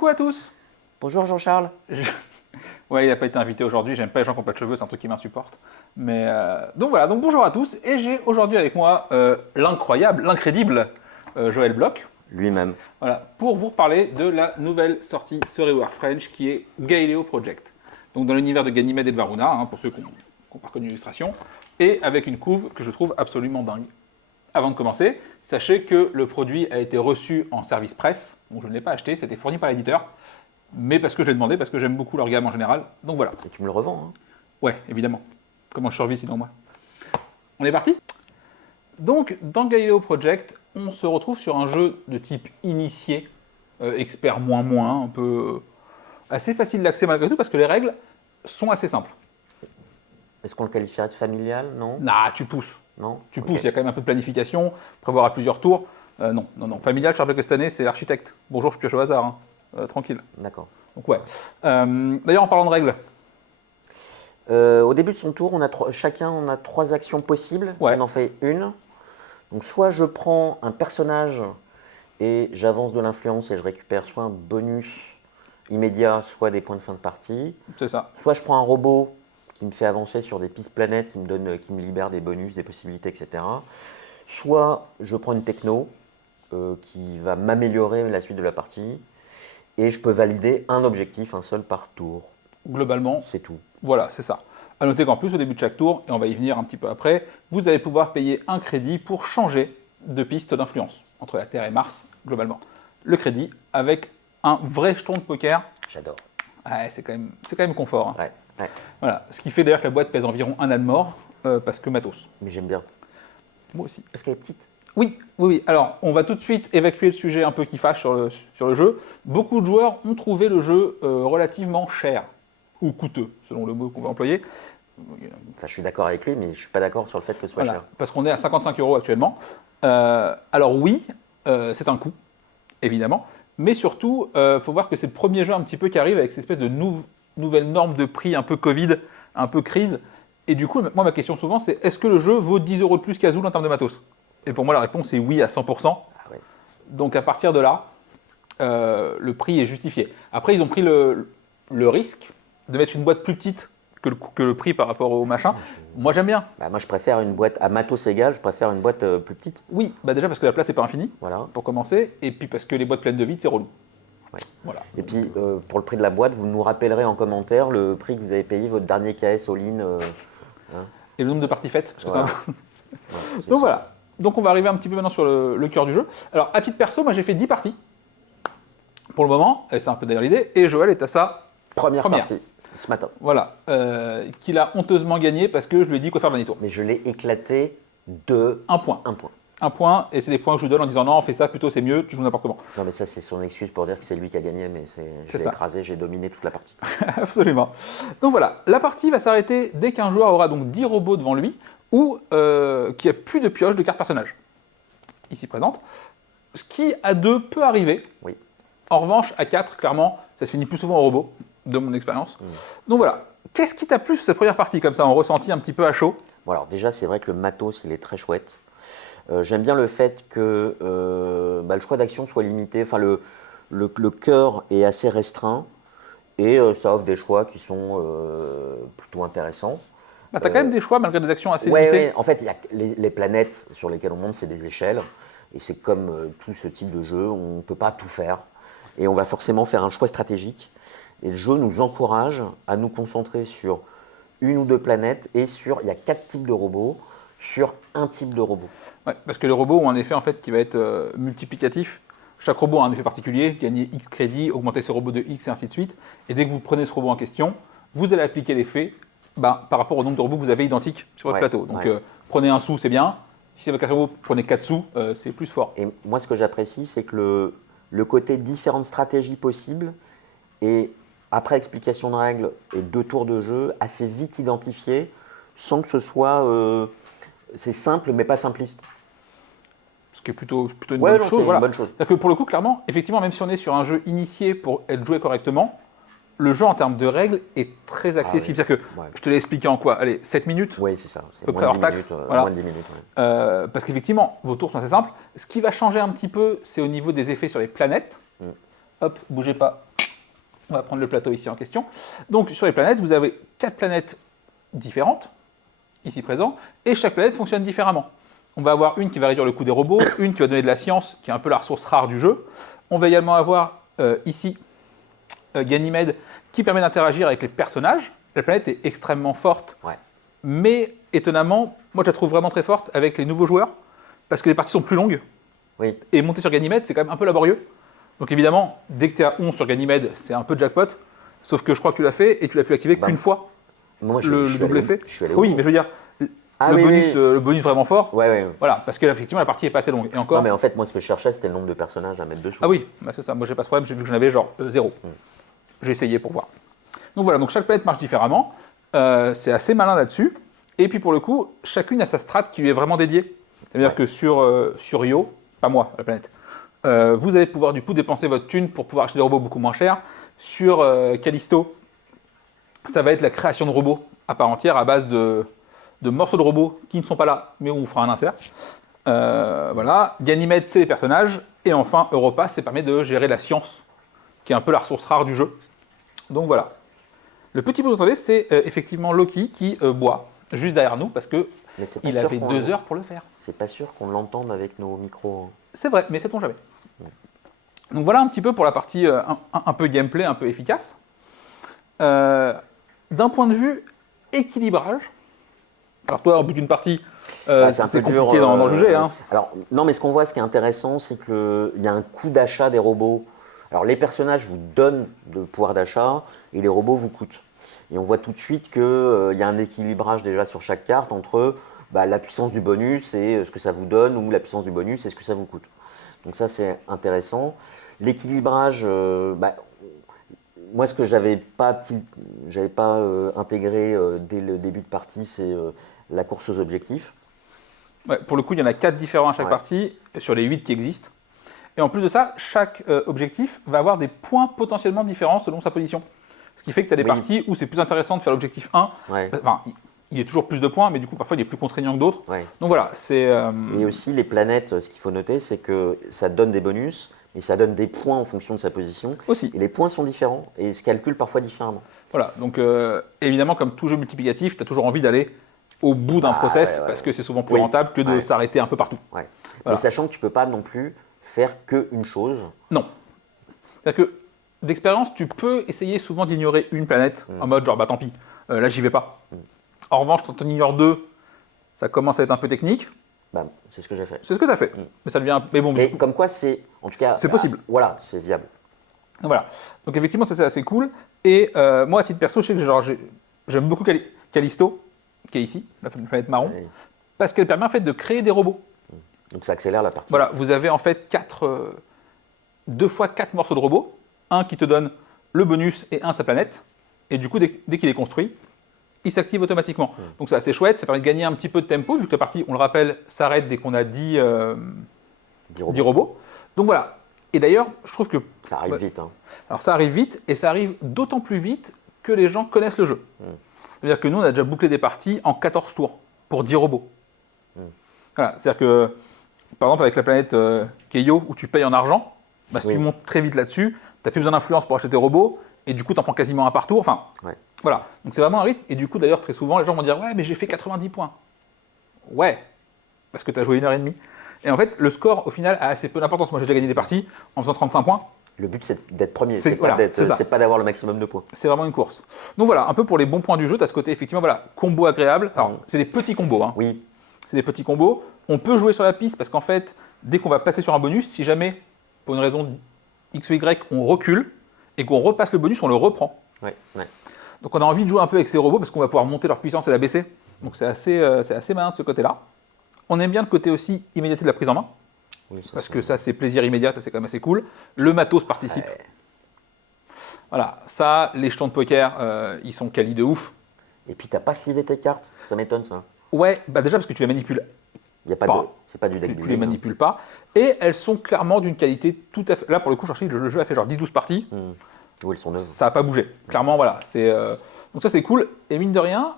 Coucou à tous. Bonjour Jean-Charles. Je- Ouais, il n'a pas été invité aujourd'hui, j'aime pas les gens qui n'ont pas de cheveux, c'est un truc qui m'insupporte. Mais donc voilà, donc bonjour à tous, et j'ai aujourd'hui avec moi l'incroyable, l'incrédible Joël Bloch, Lui-même. voilà, pour vous parler de la nouvelle sortie Storyware French qui est Galileo Project. Donc dans l'univers de Ganymède et de Varuna, pour ceux qui n'ont pas reconnu l'illustration, et avec une couve que je trouve absolument dingue. Avant de commencer, sachez que le produit a été reçu en service presse, donc je ne l'ai pas acheté, c'était fourni par l'éditeur, mais parce que je l'ai demandé, parce que j'aime beaucoup leur gamme en général, donc voilà. Et tu me le revends, hein? Ouais, évidemment. Comment je survis sinon moi? On est parti? Donc, dans Galileo Project, on se retrouve sur un jeu de type initié, expert moins, un peu assez facile d'accès malgré tout, parce que les règles sont assez simples. Est-ce qu'on le qualifierait de familial? Non? Nah, tu pousses. Non? Tu Ok. pousses, il y a quand même un peu de planification, prévoir à plusieurs tours. Non. Familial, je te rappelle que cette année, c'est l'architecte. Bonjour, je pioche au hasard, hein. Tranquille. D'accord. Donc ouais. D'ailleurs, en parlant de règles, Au début de son tour, chacun on a 3 actions possibles. Ouais. On en fait une. Donc soit je prends un personnage et j'avance de l'influence et je récupère soit un bonus immédiat, soit des points de fin de partie. c'est ça. Soit je prends un robot qui me fait avancer sur des pistes planètes, qui me libère des bonus, des possibilités, etc. Soit je prends une techno qui va m'améliorer la suite de la partie. Et je peux valider un objectif, un seul par tour. Globalement, C'est tout. voilà, c'est ça. A noter qu'en plus, au début de chaque tour, et on va y venir un petit peu après, vous allez pouvoir payer un crédit pour changer de piste d'influence entre la Terre et Mars, globalement. Le crédit avec un vrai jeton de poker, J'adore. ouais, c'est quand même confort, hein. Ouais. Voilà. Ce qui fait d'ailleurs que la boîte pèse environ un âne mort, parce que matos. Mais j'aime bien. Moi aussi. Est-ce qu'elle est petite? Oui. Alors, on va tout de suite évacuer le sujet un peu qui fâche sur le jeu. Beaucoup de joueurs ont trouvé le jeu relativement cher, ou coûteux, selon le mot qu'on va employer. Enfin, je suis d'accord avec lui, mais je ne suis pas d'accord sur le fait que ce soit Voilà, cher. parce qu'on est à 55 € actuellement. Alors oui, c'est un coût, évidemment, mais surtout, il faut voir que c'est le premier jeu un petit peu qui arrive avec cette espèce de nouvelle norme de prix un peu Covid, un peu crise. Et du coup, moi, ma question souvent, c'est est-ce que le jeu vaut 10 € de plus qu'Azul en termes de matos? Et pour moi, la réponse est oui à 100%. Ah ouais. Donc à partir de là, le prix est justifié. Après, ils ont pris le risque de mettre une boîte plus petite que le prix par rapport au machin. Moi, j'aime bien. Bah, moi, je préfère une boîte à matos égal, je préfère une boîte plus petite. Oui, bah déjà parce que la place n'est pas infinie, Voilà. pour commencer, et puis parce que les boîtes pleines de vide, c'est relou. Ouais. Voilà. Et puis, pour le prix de la boîte, vous nous rappellerez en commentaire le prix que vous avez payé votre dernier KS all-in. Et le nombre de parties faites, parce que Voilà. ça... Voilà, c'est Donc ça. voilà. Donc on va arriver un petit peu maintenant sur le cœur du jeu. Alors, à titre perso, moi j'ai fait 10 parties. Pour le moment, et c'est un peu d'ailleurs l'idée, et Joël est à sa Première partie, ce matin. voilà, qu'il a honteusement gagné parce que je lui ai dit quoi faire le dernier tour. Mais je l'ai éclaté de Un point. un point. Un point, et c'est des points que je lui donne en disant non, fais ça plutôt, c'est mieux, tu joues n'importe comment. Non, mais ça, c'est son excuse pour dire que c'est lui qui a gagné, mais je l'ai ça. écrasé, j'ai dominé toute la partie. Absolument. Donc voilà, la partie va s'arrêter dès qu'un joueur aura donc 10 robots devant lui ou qui a plus de pioche de cartes personnages, ici présente. Ce qui à 2 peut arriver. Oui. En revanche, à 4, clairement, ça se finit plus souvent en robot, de mon expérience. Donc voilà, qu'est-ce qui t'a plu sur cette première partie, comme ça, en ressenti un petit peu à chaud? Bon, alors déjà, c'est vrai que le matos, il est très chouette. J'aime bien le fait que le choix d'action soit limité, enfin le cœur est assez restreint et ça offre des choix qui sont plutôt intéressants. Bah, t'as quand même des choix malgré des actions assez Ouais, limitées. ouais, en fait, il y a les planètes sur lesquelles on monte, c'est des échelles. Et c'est comme tout ce type de jeu, on ne peut pas tout faire. Et on va forcément faire un choix stratégique. Et le jeu nous encourage à nous concentrer sur une ou deux planètes et il y a 4 types de robots sur un type de robot. Ouais, parce que les robots ont un effet en fait qui va être multiplicatif. Chaque robot a un effet particulier, gagner X crédits, augmenter ses robots de X et ainsi de suite. Et dès que vous prenez ce robot en question, vous allez appliquer l'effet par rapport au nombre de robots que vous avez identiques sur votre Ouais, plateau. Donc ouais. prenez un sou, c'est bien. Si c'est votre 4 robots, prenez 4 sous, c'est plus fort. Et moi, ce que j'apprécie, c'est que le côté différentes stratégies possibles et après explication de règles et 2 tours de jeu, assez vite identifiés, sans que ce soit... c'est simple, mais pas simpliste. Ce qui est plutôt une Ouais, bonne non, chose. c'est Voilà. une bonne chose. C'est-à-dire que pour le coup, clairement, effectivement, même si on est sur un jeu initié pour être joué correctement, le jeu en termes de règles est très accessible. oui. C'est-à-dire que Ouais. je te l'ai expliqué en quoi? Allez, 7 minutes. Oui, c'est ça. C'est peu moins près de hors 10 taxe, minutes. voilà. Moins de 10 minutes. Ouais. Parce qu'effectivement, vos tours sont assez simples. Ce qui va changer un petit peu, c'est au niveau des effets sur les planètes. Hop, bougez pas. On va prendre le plateau ici en question. Donc sur les planètes, vous avez 4 planètes différentes, ici présentes, et chaque planète fonctionne différemment. On va avoir une qui va réduire le coût des robots, une qui va donner de la science, qui est un peu la ressource rare du jeu. On va également avoir ici Ganymède, qui permet d'interagir avec les personnages. La planète est extrêmement forte, mais étonnamment, moi je la trouve vraiment très forte avec les nouveaux joueurs, parce que les parties sont plus longues, et monter sur Ganymède, c'est quand même un peu laborieux. Donc évidemment, dès que tu es à 11 sur Ganymède, c'est un peu jackpot, sauf que je crois que tu l'as fait, et tu l'as pu activer qu'une fois, moi, le double effet. Oui, mais je veux dire, oui. le bonus vraiment fort, Ouais. voilà, parce que effectivement la partie est pas assez longue. Et encore, non, mais en fait, moi, ce que je cherchais, c'était le nombre de personnages à mettre dessus. Ah oui, bah c'est ça, moi j'ai pas ce problème, j'ai vu que j'en avais genre 0. J'ai essayé pour voir. Donc voilà, donc chaque planète marche différemment, c'est assez malin là-dessus, et puis pour le coup, chacune a sa strat qui lui est vraiment dédiée. C'est-à-dire que sur Io, pas moi, la planète, vous allez pouvoir du coup dépenser votre thune pour pouvoir acheter des robots beaucoup moins chers. Sur Callisto, ça va être la création de robots à part entière à base de morceaux de robots qui ne sont pas là, mais où on fera un insert. Voilà, Ganymède, c'est les personnages, et enfin Europa, ça permet de gérer la science, qui est un peu la ressource rare du jeu. Donc voilà. Le petit bout que vous entendez, c'est effectivement Loki qui boit juste derrière nous, parce qu'il avait 2 heures pour le faire. C'est pas sûr qu'on l'entende avec nos micros. C'est vrai, mais sait-on jamais. Donc voilà un petit peu pour la partie un peu gameplay, un peu efficace. D'un point de vue équilibrage, alors toi, au bout d'une partie, c'est un peu compliqué d'en juger. Hein. Alors, non, mais ce qu'on voit, ce qui est intéressant, c'est qu'il y a un coût d'achat des robots. Alors, les personnages vous donnent de pouvoir d'achat et les robots vous coûtent. Et on voit tout de suite qu'il y a un équilibrage déjà sur chaque carte entre la puissance du bonus et ce que ça vous donne, ou la puissance du bonus et ce que ça vous coûte. Donc ça, c'est intéressant. L'équilibrage, moi, ce que j'avais pas intégré dès le début de partie, c'est la course aux objectifs. Ouais, pour le coup, il y en a 4 différents à chaque partie, sur les 8 qui existent. Et en plus de ça, chaque objectif va avoir des points potentiellement différents selon sa position. Ce qui fait que tu as des parties où c'est plus intéressant de faire l'objectif 1. Enfin, il y a toujours plus de points, mais du coup, parfois, il est plus contraignant que d'autres. Donc voilà, c'est... Et aussi, les planètes, ce qu'il faut noter, c'est que ça donne des bonus, mais ça donne des points en fonction de sa position. Aussi. Et les points sont différents et se calculent parfois différemment. Voilà, donc évidemment, comme tout jeu multiplicatif, tu as toujours envie d'aller au bout d'un process, parce que c'est souvent plus rentable que de s'arrêter un peu partout. Voilà. Mais sachant que tu ne peux pas non plus faire qu'une chose. Non. C'est-à-dire que d'expérience, tu peux essayer souvent d'ignorer une planète, en mode genre, tant pis, là j'y vais pas. En revanche, quand on ignore 2, ça commence à être un peu technique. C'est ce que j'ai fait. C'est ce que tu as fait. Mais ça devient... Mais bon, comme quoi, c'est... En tout cas... C'est possible. Voilà, c'est viable. Voilà. Donc effectivement, ça c'est assez cool. Et moi, à titre perso, je sais que j'aime beaucoup Callisto, qui est ici, la planète marron, parce qu'elle permet en fait de créer des robots. Donc ça accélère la partie. Voilà, vous avez en fait 2 fois 4 morceaux de robots, un qui te donne le bonus et un sa planète, et du coup, dès qu'il est construit, il s'active automatiquement. Donc c'est assez chouette, ça permet de gagner un petit peu de tempo, vu que la partie, on le rappelle, s'arrête dès qu'on a 10 robots. Donc voilà. Et d'ailleurs, je trouve que... Ça arrive vite. Hein. Alors ça arrive vite, et ça arrive d'autant plus vite que les gens connaissent le jeu. C'est-à-dire que nous, on a déjà bouclé des parties en 14 tours, pour 10 robots. Voilà, c'est-à-dire que, par exemple, avec la planète Keio, où tu payes en argent, si tu montes très vite là-dessus, tu n'as plus besoin d'influence pour acheter tes robots, et du coup, tu en prends quasiment un par tour. Enfin, voilà. Donc c'est vraiment un rythme, et du coup, d'ailleurs, très souvent, les gens vont dire « Ouais, mais j'ai fait 90 points. » Ouais, parce que tu as joué 1h30. Et en fait, le score, au final, a assez peu d'importance. Moi, j'ai déjà gagné des parties en faisant 35 points. Le but, c'est d'être premier, c'est pas d'avoir le maximum de points. C'est vraiment une course. Donc voilà, un peu pour les bons points du jeu, tu as ce côté, effectivement, voilà, combo agréable. Alors, c'est des petits combos. Hein. Oui. C'est des petits combos. On peut jouer sur la piste parce qu'en fait, dès qu'on va passer sur un bonus, si jamais, pour une raison X ou Y, on recule et qu'on repasse le bonus, on le reprend. Donc on a envie de jouer un peu avec ces robots parce qu'on va pouvoir monter leur puissance et la baisser. Donc c'est assez malin de ce côté-là. On aime bien le côté aussi immédiateté de la prise en main. Parce que ça, c'est plaisir immédiat, ça c'est quand même assez cool. Le matos participe. Voilà, ça, les jetons de poker, ils sont quali de ouf. Et puis, t'as pas slivé tes cartes, ça m'étonne ça. Ouais, déjà parce que tu les manipules. C'est pas du deck building. Tu les manipules pas. Et elles sont clairement d'une qualité tout à fait. Là, pour le coup, le jeu a fait genre 10-12 parties. Où elles sont neuves. Ça n'a pas bougé. Clairement, voilà. Donc ça, c'est cool. Et mine de rien,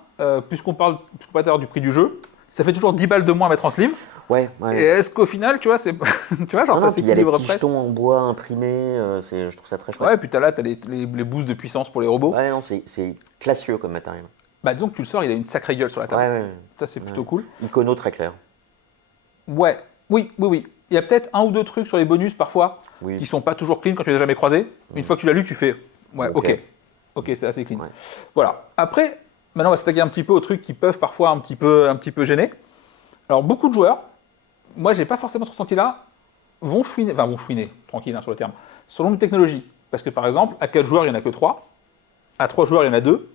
puisqu'on parle tout à l'heure du prix du jeu, ça fait toujours 10 balles de moins à mettre en sleeve. Ouais, Et ouais. est-ce qu'au final, tu vois, tu vois, genre Non, ça non, puis il y a les s'équilibre petits presque. jetons en bois imprimés, je trouve ça très chouette. Ouais, puis t'as les boosts de puissance pour les robots. Ouais, non, c'est classieux comme matériel. Bah, disons que tu le sors, il a une sacrée gueule sur la Ouais, table. ouais, Ça, c'est plutôt ouais. cool. Icono très clair. Ouais, oui, oui, oui. Il y a peut-être un ou deux trucs sur les bonus parfois Oui. qui sont pas toujours clean quand tu les as jamais croisés. Une fois que tu l'as lu, tu fais ouais, Ok. ok. Ok, c'est assez clean. Ouais. Voilà. Après, maintenant, on va s'attaquer un petit peu aux trucs qui peuvent parfois un petit peu gêner. Alors, beaucoup de joueurs, moi, j'ai pas forcément ce ressenti-là, vont chouiner, tranquille hein, sur le terme, selon une technologie. Parce que par exemple, à 4 joueurs, il n'y en a que 3. À 3 joueurs, il y en a 2.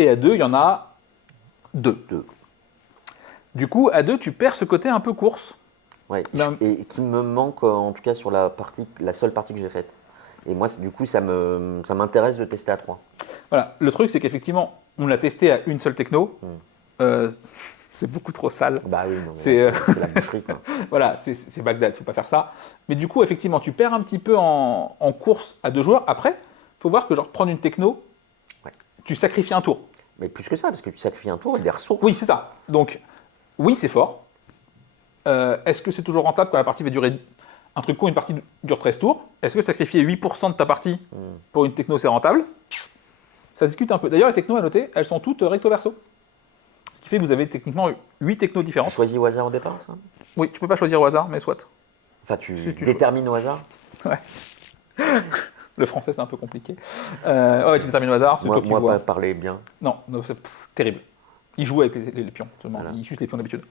Et à 2, il y en a 2. Deux. Du coup, à 2, tu perds ce côté un peu course. Ouais. Ben, Et qui me manque en tout cas sur la seule partie que j'ai faite. Et moi, du coup, ça m'intéresse de tester à 3. voilà. Le truc, c'est qu'effectivement, on l'a testé à une seule techno. Euh, c'est beaucoup trop sale. Bah oui, non, mais C'est là, c'est la boucherie, quoi. voilà, c'est Bagdad, faut pas faire ça. Mais du coup, effectivement, tu perds un petit peu en course à 2 joueurs. Après, faut voir que genre prendre une techno, Ouais. tu sacrifies un tour. Mais plus que ça, parce que tu sacrifies un tour et des ressources. Oui, c'est ça. Donc, oui, c'est fort. Est-ce que c'est toujours rentable quand la partie va durer un truc court, une partie dure 13 tours? Est-ce que sacrifier 8% de ta partie pour une techno, c'est rentable? Ça discute un peu. D'ailleurs, les technos à noter, elles sont toutes recto verso. Ce qui fait que vous avez techniquement 8 technos Tu différentes. choisis au hasard au départ, ça? Oui, tu peux pas choisir au hasard, mais soit. Enfin, tu Si tu détermines au hasard? Ouais. Le français, c'est un peu compliqué. Ouais, tu détermines au hasard, c'est toi qui Moi vois. pas parler bien. Non, non, c'est terrible. Il joue avec les pions, seulement. Voilà. Il suce les pions d'habitude.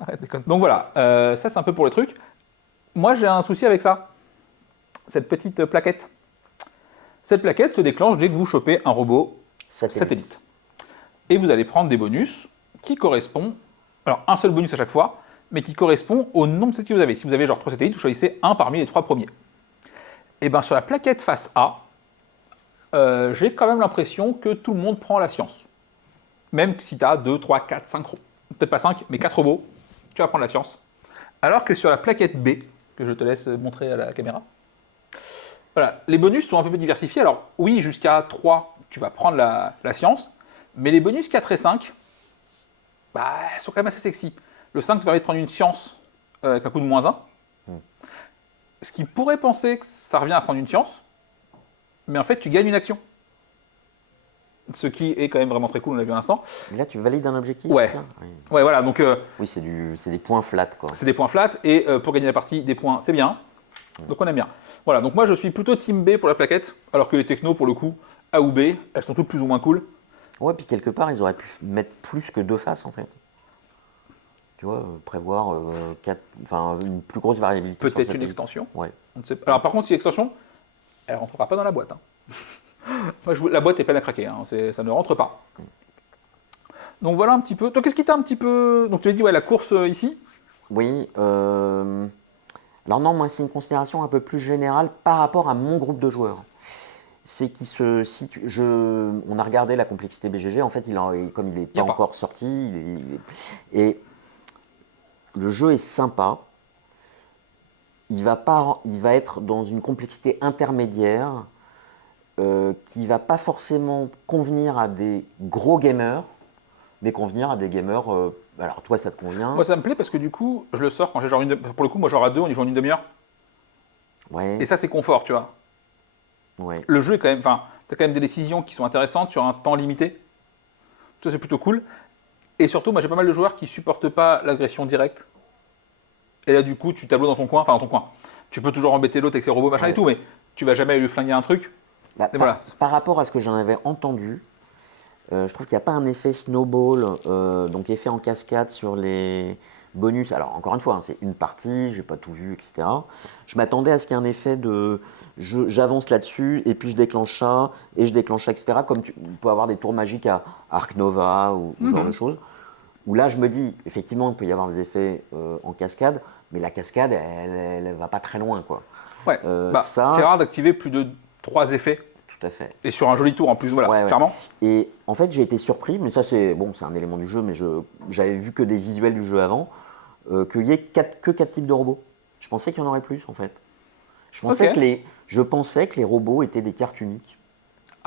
Arrête, déconne. Donc voilà, ça c'est un peu pour les trucs. Moi j'ai un souci avec ça. Cette petite plaquette. Cette plaquette se déclenche dès que vous chopez un robot satellite. Et vous allez prendre des bonus qui correspondent. Alors un seul bonus à chaque fois, mais qui correspond au nombre de satellites que vous avez. Si vous avez genre 3 satellites, vous choisissez un parmi les 3 premiers. Et bien sur la plaquette face A, j'ai quand même l'impression que tout le monde prend la science. Même si tu as 2, 3, 4, 5 robots. Peut-être pas 5, mais 4 robots, tu vas prendre la science. Alors que sur la plaquette B, que je te laisse montrer à la caméra, voilà, les bonus sont un peu plus diversifiés. Alors oui, jusqu'à 3, tu vas prendre la science, mais les bonus 4 et 5, bah, elles sont quand même assez sexy. Le 5 te permet de prendre une science avec un coût de -1. Ce qui pourrait penser que ça revient à prendre une science, mais en fait, tu gagnes une action. Ce qui est quand même vraiment très cool, on l'a vu à l'instant. Là, tu valides un objectif? Ouais. C'est ça? Oui. Ouais, voilà, donc Oui, c'est des points flats, quoi. c'est des points flats, et pour gagner la partie, des points, c'est bien. Donc on aime bien. Voilà, donc moi je suis plutôt team B pour la plaquette, alors que les technos, pour le coup, A ou B, elles sont toutes plus ou moins cool. Ouais, puis quelque part, ils auraient pu mettre plus que 2 faces, en fait. Tu vois, prévoir une plus grosse variabilité. sur le Peut-être une satellite. extension. Ouais. On ne sait pas. Alors par contre, si l'extension, elle ne rentrera pas dans la boîte. Hein. Moi, la boîte est pleine à craquer, hein. Ça ne rentre pas. Donc voilà un petit peu. Toi, qu'est-ce qui t'a un petit peu. Donc tu as dit, ouais, la course ici. Oui. Alors non, moi, c'est une considération un peu plus générale par rapport à mon groupe de joueurs. C'est qu'il se situe. On a regardé la complexité BGG. En fait, comme il n'est pas encore sorti, et le jeu est sympa. Il va être dans une complexité intermédiaire qui ne va pas forcément convenir à des gros gamers, mais convenir à des gamers. Alors toi, ça te convient? Moi, ça me plaît parce que du coup, je le sors quand j'ai genre pour le coup, moi, genre à 2, on y joue en une demi-heure. Ouais. Et ça, c'est confort, tu vois. Ouais. Le jeu est quand même. Enfin, tu as quand même des décisions qui sont intéressantes sur un temps limité. Ça, c'est plutôt cool. Et surtout, moi, j'ai pas mal de joueurs qui supportent pas l'agression directe. Et là, du coup, tu tableaux dans ton coin. Enfin, dans ton coin. Tu peux toujours embêter l'autre avec ses robots, machin Ouais. et tout, mais tu vas jamais lui flinguer un truc. Bah, Et voilà. par rapport à ce que j'en avais entendu, je trouve qu'il n'y a pas un effet snowball, donc effet en cascade sur les bonus. Alors encore une fois, hein, c'est une partie, j'ai pas tout vu, etc. Je m'attendais à ce qu'il y ait un effet de j'avance là-dessus et puis je déclenche ça et je déclenche ça, etc. Comme tu peux avoir des tours magiques à Arc Nova ou ce genre de choses. Où là, je me dis, effectivement, il peut y avoir des effets en cascade, mais la cascade, elle ne va pas très loin, quoi. Ouais. C'est rare d'activer plus de 3 effets. Tout à fait. Et sur un joli tour en plus, voilà, Ouais, ouais. clairement. Et en fait, j'ai été surpris, mais ça, c'est un élément du jeu, mais j'avais vu que des visuels du jeu avant, qu'il n'y ait que 4 types de robots. Je pensais qu'il y en aurait plus, en fait. Je pensais que les robots étaient des cartes uniques.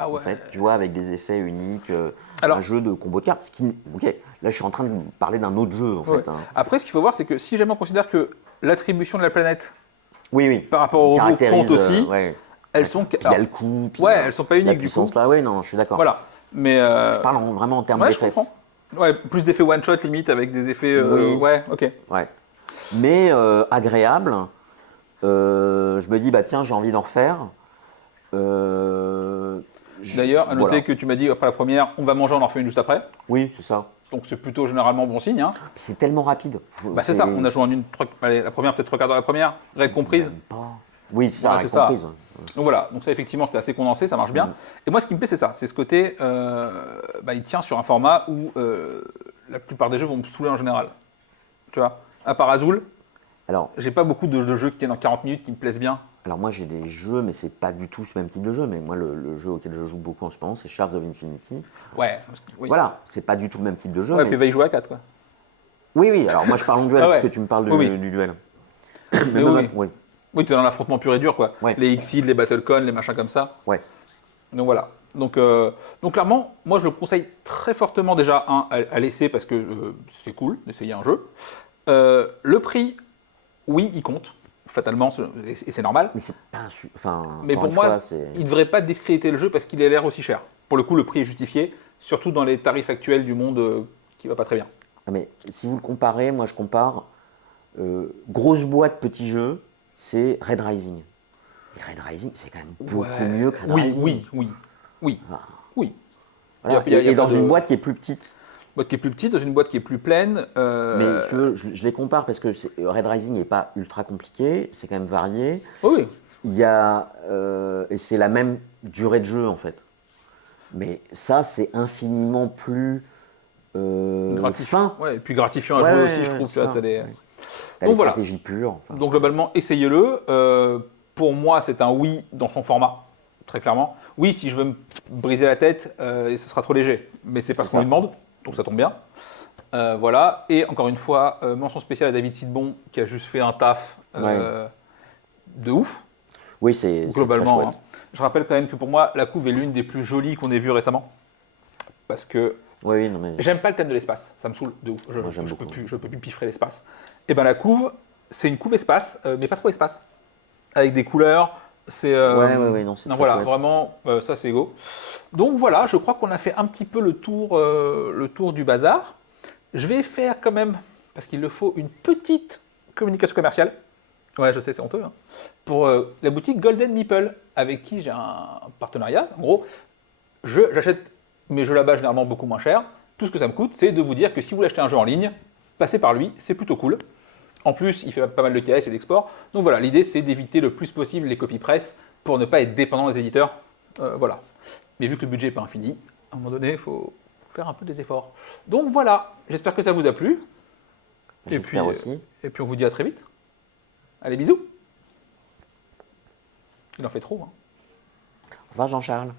Ah ouais. en fait, tu vois, avec des effets uniques, Alors- un jeu de combo de cartes. Ok, là je suis en train de parler d'un autre jeu en Ouais. fait. Hein. Après, ce qu'il faut voir, c'est que si jamais on considère que l'attribution de la planète Oui, oui. par rapport au robot Caractérise, compte aussi, ouais. elles Ouais. sont. Puis il y a le coup, puis Ouais, elles sont pas la uniques du coup. puissance là, oui, non, je suis d'accord. Voilà. Mais. Je parle vraiment en termes Ouais, je d'effets. comprends. Ouais, plus d'effets one shot limite avec des effets. Oui. Ouais, ok. Ouais. Mais agréable. Je me dis, bah tiens, j'ai envie d'en refaire. D'ailleurs, à Voilà. noter que tu m'as dit après la première, on va manger, on en refait une juste après. Oui, c'est ça. Donc c'est plutôt généralement bon signe. Hein. C'est tellement rapide. Bah c'est ça, on a joué en une. Allez, la première, peut-être 3 quarts d'heure la première, règle comprise. Même pas. Oui, c'est ça, Ouais, règle c'est ça. comprise. Donc voilà, donc ça effectivement c'était assez condensé, ça marche bien. Et moi ce qui me plaît c'est ça, c'est ce côté, il tient sur un format où la plupart des jeux vont me saouler en général. Tu vois, à part Azul, Alors, j'ai pas beaucoup de jeux qui tiennent en 40 minutes qui me plaisent bien. alors moi j'ai des jeux, mais c'est pas du tout ce même type de jeu. Mais moi le jeu auquel je joue beaucoup en ce moment, c'est Shards of Infinity. Ouais, oui. Voilà, c'est pas du tout le même type de jeu. Ouais, mais- puis va y jouer à 4 quoi. Oui, oui, alors moi je parle en duel Ah ouais. parce que tu me parles Oui, oui. du duel. Mais Mais oui, même- oui. Oui, tu es dans l'affrontement pur et dur quoi. Ouais. Les Xseed, les Battlecon, les machins comme ça. Ouais. Donc voilà. Donc clairement, moi je le conseille très fortement déjà à l'essai parce que c'est cool d'essayer un jeu. Le prix, oui, il compte, fatalement, et c'est normal. Mais c'est pas enfin, Mais encore pour une moi, fois, c'est. il ne devrait pas discréditer le jeu parce qu'il a l'air aussi cher. Pour le coup, le prix est justifié, surtout dans les tarifs actuels du monde qui va pas très bien. Ah, mais si vous le comparez, moi je compare grosse boîte, petit jeu, c'est Red Rising. Et Red Rising, c'est quand même beaucoup mieux que Red Oui, Rising. oui. Voilà. Il y a Et pas dans de- une boîte qui est plus petite. Boîte qui est plus petite, dans une boîte qui est plus pleine. Mais si tu veux, je les compare parce que Red Rising n'est pas ultra compliqué, c'est quand même varié. Oui, Il y a, et c'est la même durée de jeu en fait. Mais ça, c'est infiniment plus fin. Ouais, et puis gratifiant à Ouais, jouer ouais, aussi, je ouais, trouve. c'est Tu vois, ça, t'as des- ouais. T'as Donc les voilà. stratégies pures. Enfin. Donc globalement, essayez-le. Pour moi, c'est un oui dans son format, très clairement. Oui, si je veux me briser la tête, ce sera trop léger. Mais c'est parce C'est qu'on ça. lui demande, donc ça tombe bien. Voilà. Et encore une fois, mention spéciale à David Sidbon, qui a juste fait un taf de ouf, Oui, c'est très globalement. chouette. Hein. Je rappelle quand même que pour moi, la couve est l'une des plus jolies qu'on ait vues récemment. Parce que Oui, oui, non, mais j'aime pas le thème de l'espace, ça me saule de ouf. Moi, j'aime Je peux beaucoup. plus, je peux plus piffrer l'espace. Et ben la couve, c'est une couve espace, mais pas trop espace, avec des couleurs. C'est ouais, non, c'est très voilà, chouette. vraiment, ça c'est go. Donc voilà, je crois qu'on a fait un petit peu le tour du bazar. Je vais faire quand même, parce qu'il le faut, une petite communication commerciale. Ouais, je sais, c'est honteux. Hein. Pour la boutique Golden Meeple, avec qui j'ai un partenariat. En gros, j'achète mes jeux là-bas généralement beaucoup moins cher. Tout ce que ça me coûte, c'est de vous dire que si vous voulez acheter un jeu en ligne, passez par lui, c'est plutôt cool. En plus, il fait pas mal de KS et d'export. Donc voilà, l'idée c'est d'éviter le plus possible les copies presse pour ne pas être dépendant des éditeurs. Voilà. Mais vu que le budget n'est pas infini, à un moment donné, il faut faire un peu des efforts. Donc voilà, j'espère que ça vous a plu. J'espère aussi. Et puis on vous dit à très vite. Allez, bisous. Il en fait trop. Hein. Au revoir Jean-Charles.